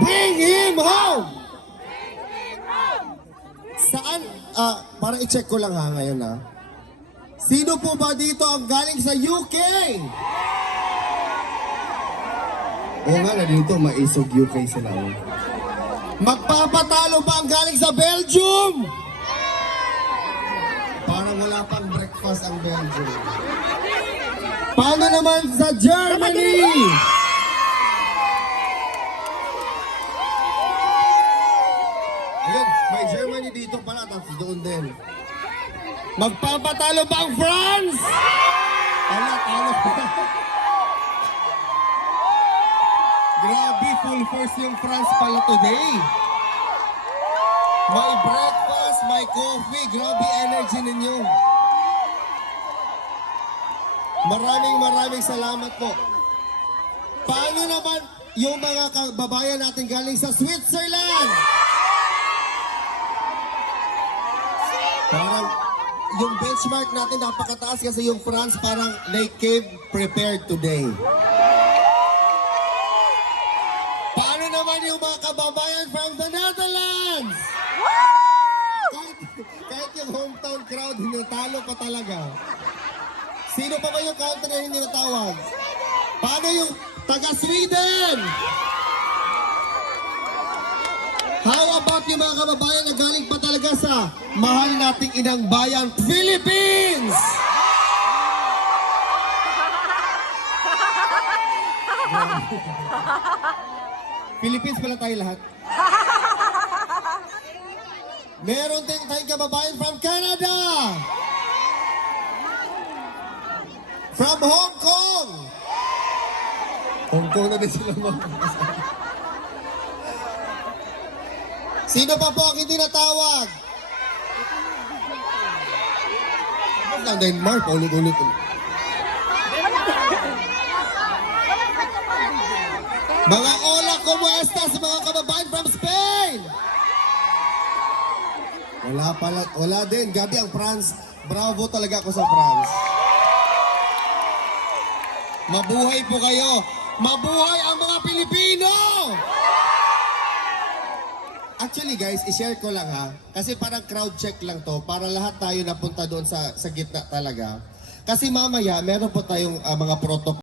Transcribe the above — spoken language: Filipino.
Bring him home! Saan? Para i-check ko lang ha ngayon ha. Sino po ba dito ang galing sa UK? Oo nga na dito, maisog UK sila. Magpapatalo ba ang galing sa Belgium? Parang wala pang breakfast ang Belgium. Paano naman sa Germany? Ayan, may Germany dito pala, tapos doon din. Magpapatalo ba ang France? Talo. Grabe, full force yung France pala today. May breakfast, may coffee, grabe energy ninyo. Maraming salamat po. Paano naman yung mga kababayan natin galing sa Switzerland? Parang yung benchmark natin napakataas kasi yung France parang they came prepared today. Paano naman yung mga kababayan from the Netherlands? Kahit yung hometown crowd, hinatalo pa talaga. Sino pa ba yung country na hindi natawag? Paano yung taga-Sweden? How about yung mga kababayan na galing pa talaga sa mahal nating inang bayan, Philippines? Philippines pala tayo lahat. Meron din tayong kababayan from Canada. From Hong Kong. Hong Kong na din sila mga. Sino pa po ang hindi natawag? Tapos lang Denmark, ulit-ulit. Mga hola, como estas, mga kababayan from Spain? Wala din. Gabi ang France. Bravo talaga ako sa France. Mabuhay po kayo. Mabuhay ang mga Pilipino! Actually guys, i-share ko lang ha. Kasi parang crowd check lang to. Para lahat tayo napunta doon sa gitna talaga. Kasi mamaya, meron po tayong mga protocol.